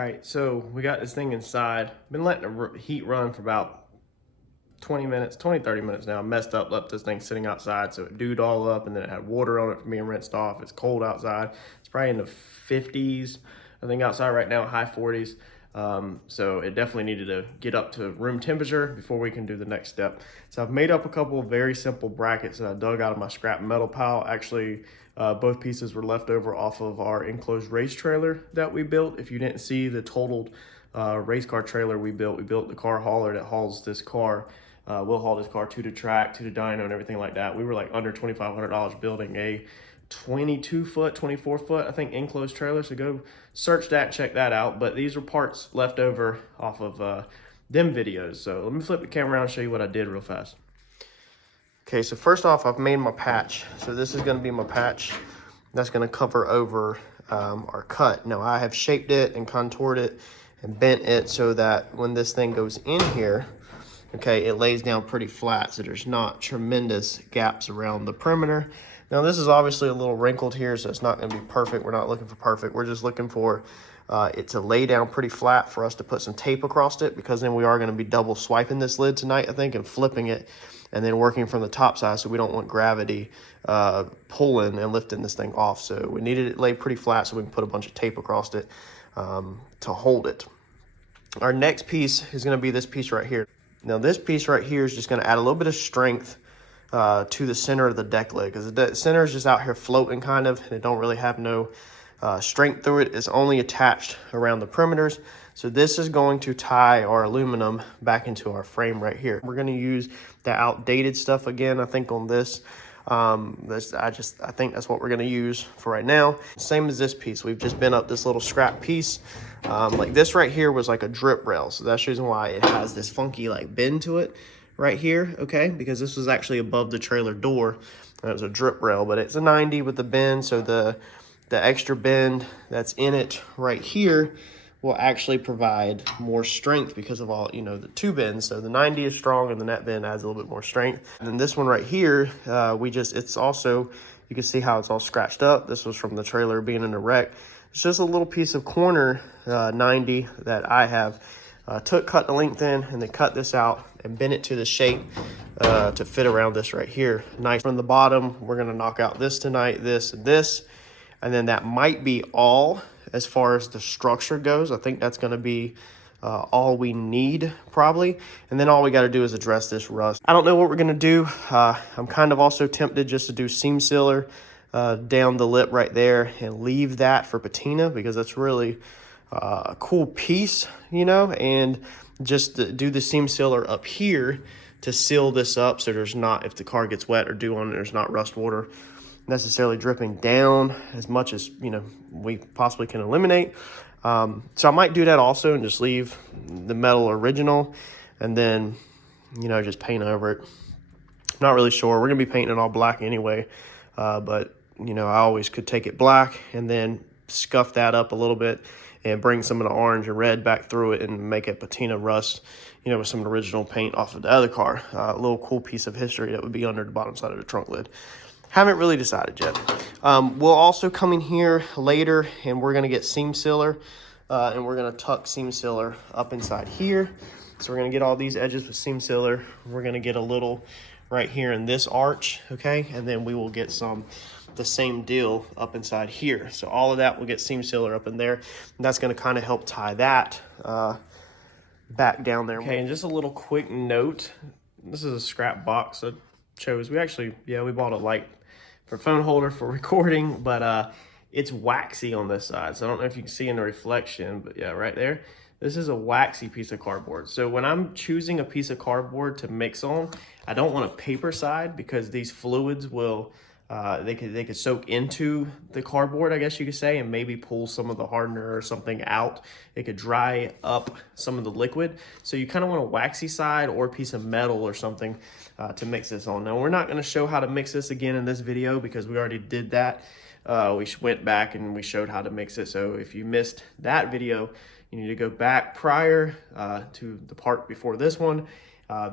right, so we got this thing inside. Been letting the heat run for about 20 minutes, 30 minutes now. Messed up, left this thing sitting outside, so it dewed all up, and then it had water on it from being rinsed off. It's cold outside. It's probably in the 50s, I think, outside right now, high 40s. So it definitely needed to get up to room temperature before we can do the next step. So I've made up a couple of very simple brackets that I dug out of my scrap metal pile. Actually, both pieces were left over off of our enclosed race trailer that we built. If you didn't see the totaled race car trailer we built the car hauler that hauls this car. We'll haul this car to the track, to the dyno, and everything like that. We were like under $2,500 building a 22 foot, 24 foot, I think, enclosed trailer. So go search that, check that out. But these were parts left over off of them videos. So let me flip the camera around and show you what I did real fast. Okay, so first off, I've made my patch. So this is gonna be my patch that's gonna cover over our cut. Now I have shaped it and contoured it and bent it so that when this thing goes in here, okay, it lays down pretty flat, so there's not tremendous gaps around the perimeter. Now this is obviously a little wrinkled here, so it's not gonna be perfect. We're not looking for perfect. We're just looking for it to lay down pretty flat for us to put some tape across it, because then we are gonna be double swiping this lid tonight, I think, and flipping it, and then working from the top side, so we don't want gravity pulling and lifting this thing off. So we needed it laid pretty flat so we can put a bunch of tape across it to hold it. Our next piece is gonna be this piece right here. Now this piece right here is just gonna add a little bit of strength to the center of the deck lid, because the center is just out here floating kind of, and it don't really have no strength through it. It's only attached around the perimeters. So this is going to tie our aluminum back into our frame right here. We're gonna use the outdated stuff again, I think, on this. I think that's what we're gonna use for right now. Same as this piece. We've just bent up this little scrap piece. Like this right here was like a drip rail. So that's the reason why it has this funky like bend to it right here, okay? Because this was actually above the trailer door. And it was a drip rail, but it's a 90 with the bend. So the extra bend that's in it right here will actually provide more strength because of all, you know, the two bends. So the 90 is strong and the net bend adds a little bit more strength. And then this one right here, it's also, you can see how it's all scratched up. This was from the trailer being in a wreck. It's just a little piece of corner 90 that I have cut the length in, and then cut this out and bent it to the shape to fit around this right here. Nice. From the bottom, we're gonna knock out this tonight, this and this. And then that might be all as far as the structure goes. I think that's gonna be all we need probably. And then all we gotta do is address this rust. I don't know what we're gonna do. I'm kind of also tempted just to do seam sealer down the lip right there and leave that for patina, because that's really a cool piece, you know, and just to do the seam sealer up here to seal this up so there's not, if the car gets wet or dew on it, there's not rust water necessarily dripping down as much as, you know, we possibly can eliminate. So I might do that also and just leave the metal original and then, you know, just paint over it. Not really sure. We're gonna be painting it all black anyway, but you know, I always could take it black and then scuff that up a little bit and bring some of the orange and red back through it and make it patina rust, you know, with some original paint off of the other car. A little cool piece of history that would be under the bottom side of the trunk lid. Haven't really decided yet. We'll also come in here later and we're gonna get seam sealer and we're gonna tuck seam sealer up inside here. So we're gonna get all these edges with seam sealer. We're gonna get a little right here in this arch, okay? And then we will get the same deal up inside here. So all of that will get seam sealer up in there. And that's gonna kind of help tie that back down there. Okay, and just a little quick note. This is a scrap box I chose. We bought a light for phone holder for recording, but it's waxy on this side. So I don't know if you can see in the reflection, but yeah, right there. This is a waxy piece of cardboard. So when I'm choosing a piece of cardboard to mix on, I don't want a paper side, because these fluids will, they could soak into the cardboard, I guess you could say, and maybe pull some of the hardener or something out. It could dry up some of the liquid. So you kind of want a waxy side or a piece of metal or something to mix this on. Now, we're not gonna show how to mix this again in this video because we already did that. We went back and we showed how to mix it. So if you missed that video, you need to go back prior to the part before this one.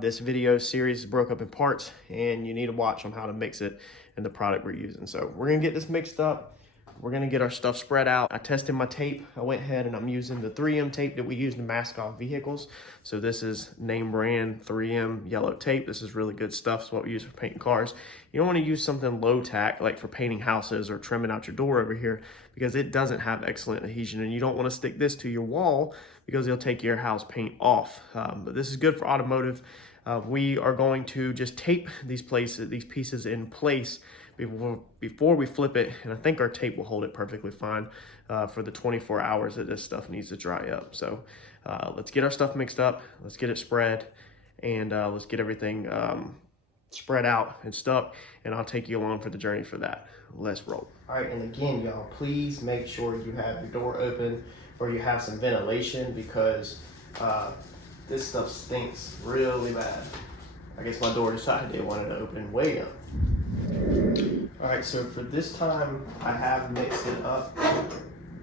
This video series broke up in parts, and you need to watch on how to mix it and the product we're using. So we're gonna get this mixed up. we're gonna get our stuff spread out. I tested my tape. I went ahead and I'm using the 3M tape that we use to mask off vehicles. So this is name brand 3M yellow tape. This is really good stuff. It's what we use for painting cars. You don't wanna use something low tack like for painting houses or trimming out your door over here, because it doesn't have excellent adhesion, and you don't wanna stick this to your wall because it'll take your house paint off. But this is good for automotive. We are going to just tape these pieces in place before we flip it, and I think our tape will hold it perfectly fine for the 24 hours that this stuff needs to dry up. So let's get our stuff mixed up, let's get it spread, and let's get everything spread out and stuck, and I'll take you along for the journey for that. Let's roll. All right, and again, y'all, please make sure you have your door open or you have some ventilation, because this stuff stinks really bad. I guess my door decided it wanted to open way up. All right, so for this time, I have mixed it up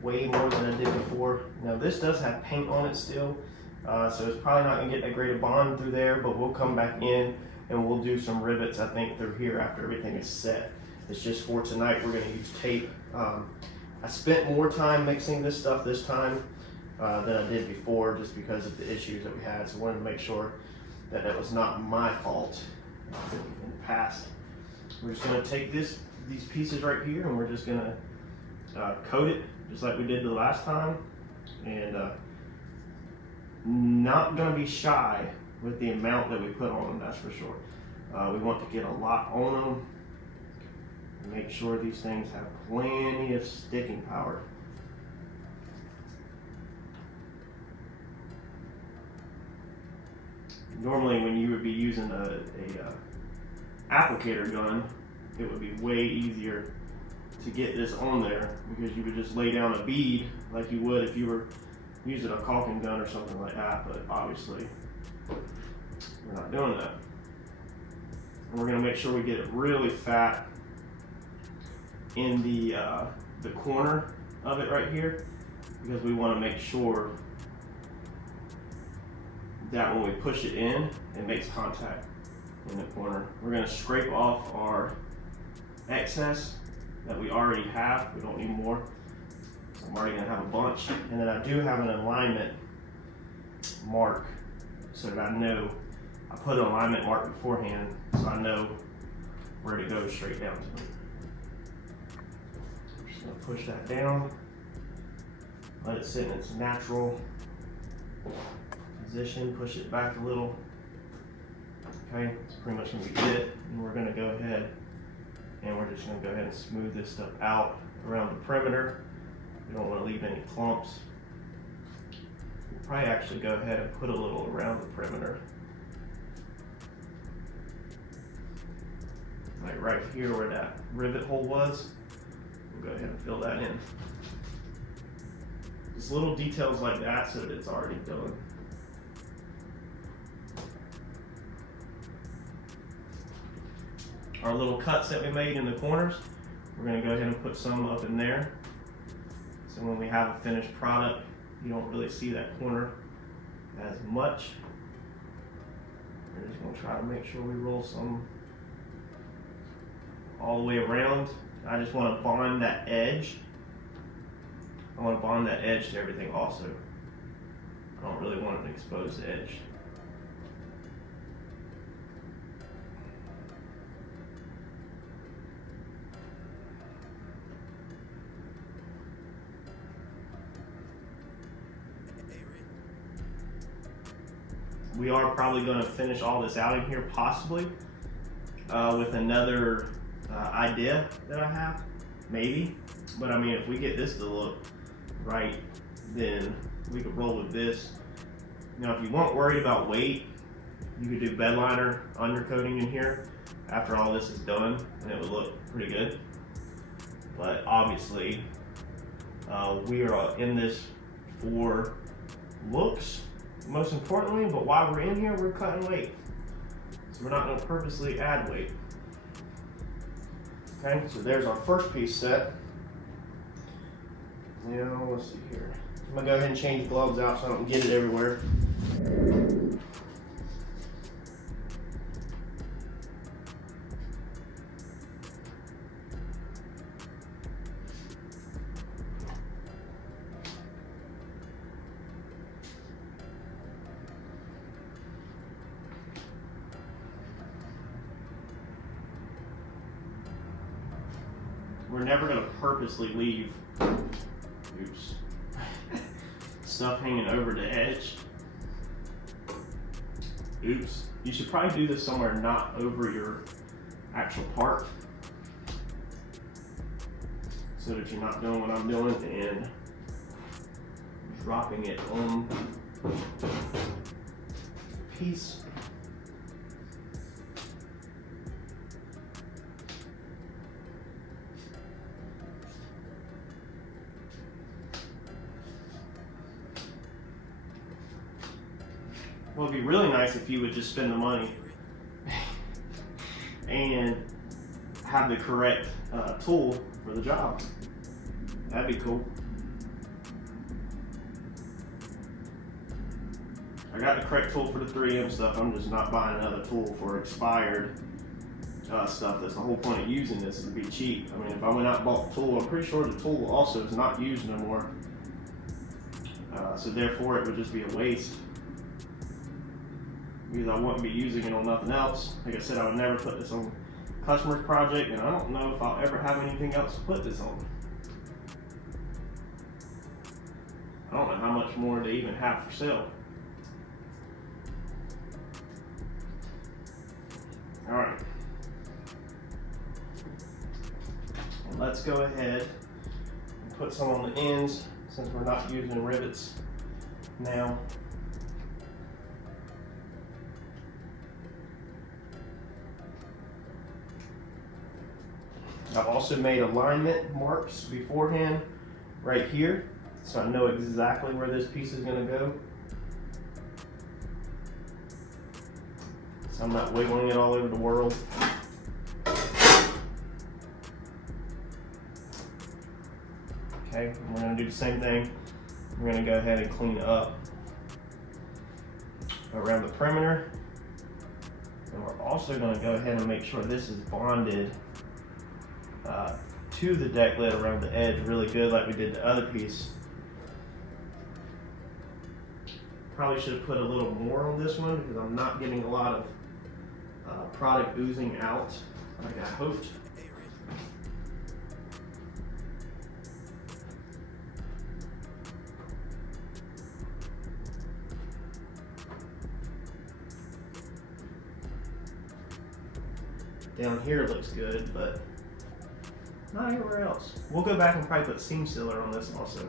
way more than I did before. Now this does have paint on it still, so it's probably not gonna get that great a bond through there, but we'll come back in and we'll do some rivets, I think, through here after everything is set. It's just for tonight, we're gonna use tape. I spent more time mixing this stuff this time than I did before, just because of the issues that we had. So I wanted to make sure that that was not my fault in the past. We're just gonna take these pieces right here, and we're just gonna coat it just like we did the last time, and not gonna be shy with the amount that we put on them, that's for sure. We want to get a lot on them and make sure these things have plenty of sticking power. Normally when you would be using a applicator gun, it would be way easier to get this on there, because you would just lay down a bead like you would if you were using a caulking gun or something like that, but obviously we're not doing that. And we're gonna make sure we get it really fat in the corner of it right here, because we wanna make sure that when we push it in, it makes contact in the corner. We're gonna scrape off our excess that we already have. We don't need more. So I'm already gonna have a bunch. And then I do have an alignment mark so that I know, I put an alignment mark beforehand so I know where to go straight down to. I'm just gonna push that down, let it sit in its natural position, push it back a little. Okay, it's pretty much gonna be it. And we're gonna go ahead and we're just gonna go ahead and smooth this stuff out around the perimeter. We don't wanna leave any clumps. We'll probably actually go ahead and put a little around the perimeter. Like right here where that rivet hole was, we'll go ahead and fill that in. Just little details like that so that it's already done. Our little cuts that we made in the corners, we're gonna go ahead and put some up in there. So when we have a finished product, you don't really see that corner as much. We're just gonna try to make sure we roll some all the way around. I just wanna bond that edge. I wanna bond that edge to everything also. I don't really want an exposed edge. We are probably going to finish all this out in here, possibly with another idea that I have, maybe. But I mean, if we get this to look right, then we could roll with this. Now, if you weren't worried about weight, you could do bed liner undercoating in here after all this is done, and it would look pretty good. But obviously, we are in this for looks, most importantly, but while we're in here, we're cutting weight. So we're not gonna purposely add weight. Okay, so there's our first piece set. Now, let's see here. I'm gonna go ahead and change the gloves out so I don't get it everywhere. never gonna purposely leave, oops, stuff hanging over the edge. Oops. You should probably do this somewhere not over your actual part, so that you're not doing what I'm doing and dropping it on the piece. Well, it'd be really nice if you would just spend the money and have the correct tool for the job. That'd be cool. I got the correct tool for the 3M stuff. I'm just not buying another tool for expired stuff. That's the whole point of using this, is to be cheap. I mean, if I went out and bought the tool, I'm pretty sure the tool also is not used no more. So therefore, it would just be a waste, because I wouldn't be using it on nothing else. Like I said, I would never put this on customer's project, and I don't know if I'll ever have anything else to put this on. I don't know how much more they even have for sale. All right. And let's go ahead and put some on the ends, since we're not using rivets now. I've also made alignment marks beforehand right here, so I know exactly where this piece is going to go. So I'm not wiggling it all over the world. Okay, we're going to do the same thing. We're going to go ahead and clean up around the perimeter. And we're also going to go ahead and make sure this is bonded to the deck lid around the edge really good, like we did the other piece. Probably should have put a little more on this one, because I'm not getting a lot of product oozing out like I hoped. Down here it looks good, but not anywhere else. We'll go back and probably put seam sealer on this also.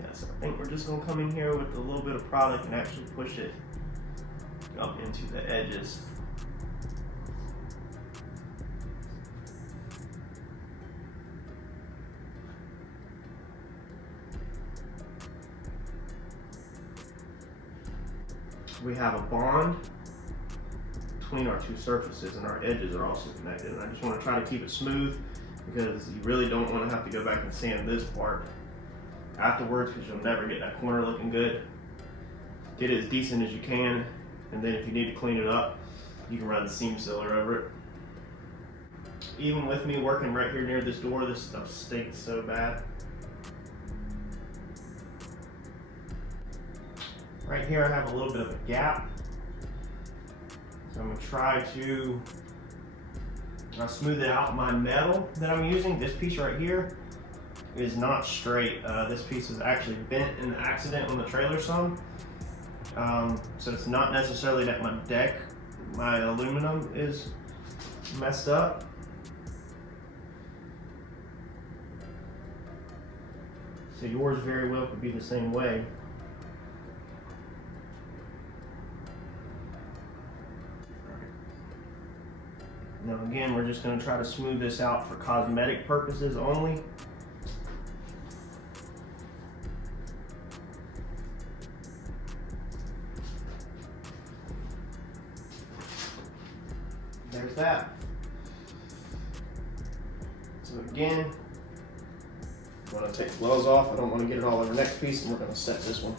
Yeah, so I think we're just gonna come in here with a little bit of product and actually push it up into the edges. We have a bond between our two surfaces, and our edges are also connected. And I just want to try to keep it smooth, because you really don't want to have to go back and sand this part afterwards, because you'll never get that corner looking good. Get it as decent as you can, and then if you need to clean it up, you can run the seam sealer over it. Even with me working right here near this door, this stuff stinks so bad. Right here I have a little bit of a gap, so I'm going to try to smooth it out. My metal that I'm using, this piece right here, is not straight. This piece is actually bent in the accident on the trailer some. So it's not necessarily that my deck, my aluminum is messed up. So yours very well could be the same way. Now again, we're just going to try to smooth this out for cosmetic purposes only. There's that. So again, I'm going to take the gloves off. I don't want to get it all over the next piece, and we're going to set this one.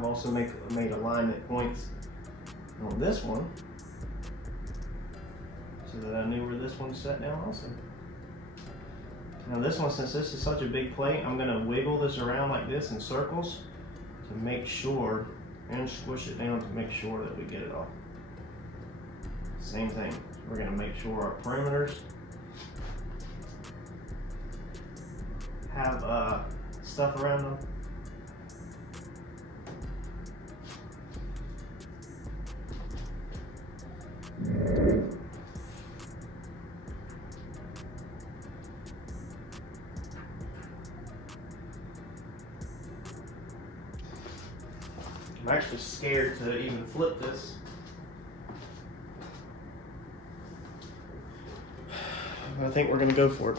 I've also made alignment points on this one so that I knew where this one's set down also. Now this one, since this is such a big plate, I'm gonna wiggle this around like this in circles to make sure, and squish it down to make sure that we get it off. Same thing, we're gonna make sure our perimeters have stuff around them. I'm actually scared to even flip this. But I think we're gonna go for it.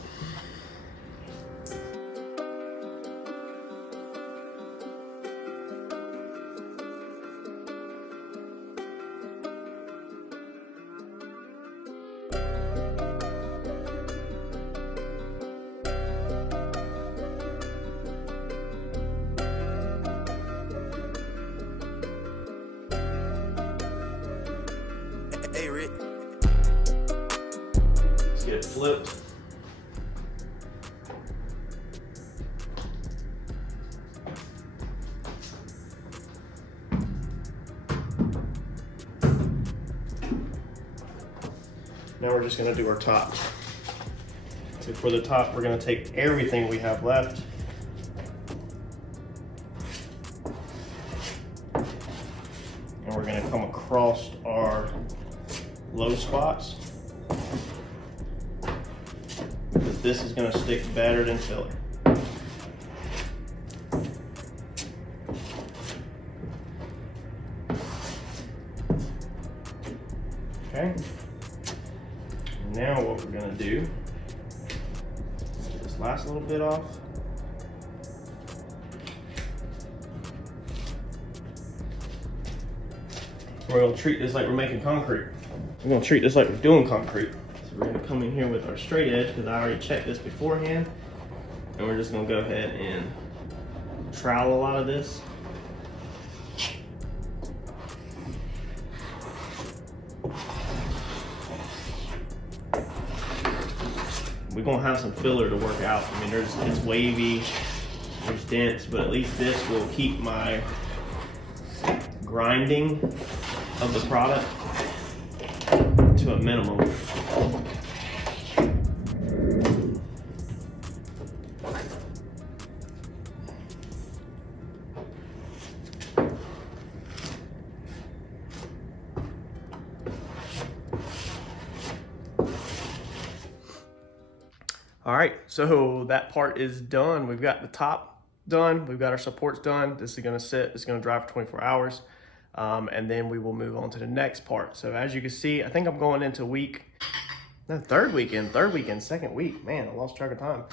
Hey, Rick. Let's get it flipped. Now we're just gonna do our top. So for the top, we're gonna take everything we have left. And we're gonna come across our low spots. Because this is gonna stick better than filler. Okay. Now what we're gonna do, get this last little bit off. We're gonna treat this like we're making concrete. We're gonna treat this like we're doing concrete. So we're gonna come in here with our straight edge, because I already checked this beforehand. And we're just gonna go ahead and trowel a lot of this. We're gonna have some filler to work out. I mean, it's wavy, there's dents, but at least this will keep my grinding of the product to a minimum. All right, so that part is done. We've got the top done. We've got our supports done. This is gonna sit, it's gonna dry for 24 hours. And then we will move on to the next part. So as you can see, I think I'm going into third weekend, second week. Man, I lost track of time.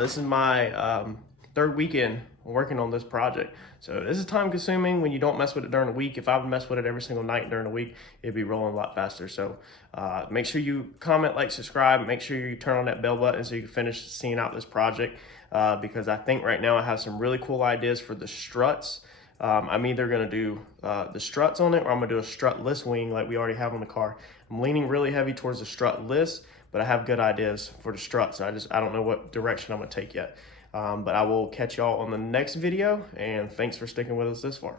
This is my third weekend working on this project. So this is time consuming when you don't mess with it during the week. If I would mess with it every single night during the week, it'd be rolling a lot faster. So make sure you comment, like, subscribe, make sure you turn on that bell button so you can finish seeing out this project. Because I think right now I have some really cool ideas for the struts. I'm either gonna do the struts on it, or I'm gonna do a strutless wing like we already have on the car. I'm leaning really heavy towards the strutless, but I have good ideas for the struts. I don't know what direction I'm gonna take yet. But I will catch y'all on the next video, and thanks for sticking with us this far.